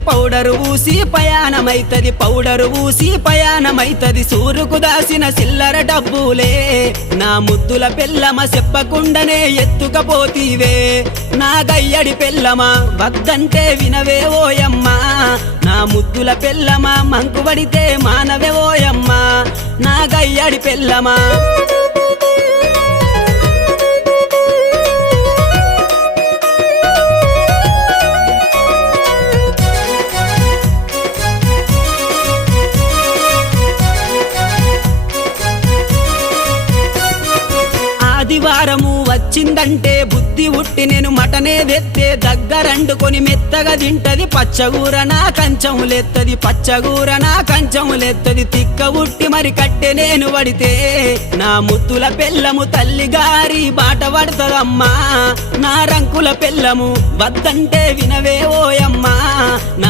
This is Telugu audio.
పౌడరు ఊసి పయానమైతది సూరుకు దాసిన సిల్లర డబ్బులే నా ముద్దుల పెళ్ళమ చెప్పకుండనే ఎత్తుకపోతీవే నా గయ్యడి పెళ్ళమ వద్దంటే వినవే ఓయమ్మా నా ముద్దుల పెళ్ళమ మంకుబడితే మానవే ఓయమ్మా నా గయ్యడి పెళ్ళమా ఆదివారము వచ్చిందంటే బుద్ధి ఉట్టి నేను మటనే తెత్తే దగ్గరండుకొని మెత్తగా తింటది పచ్చగూర నా కంచములెత్తది తిక్క ఉట్టి మరి కట్టె నేను పడితే నా ముద్దుల పెళ్ళము తల్లిగారి బాట పడతదమ్మా నా రంకుల పెళ్ళము వద్దంటే వినవే ఓయమ్మా నా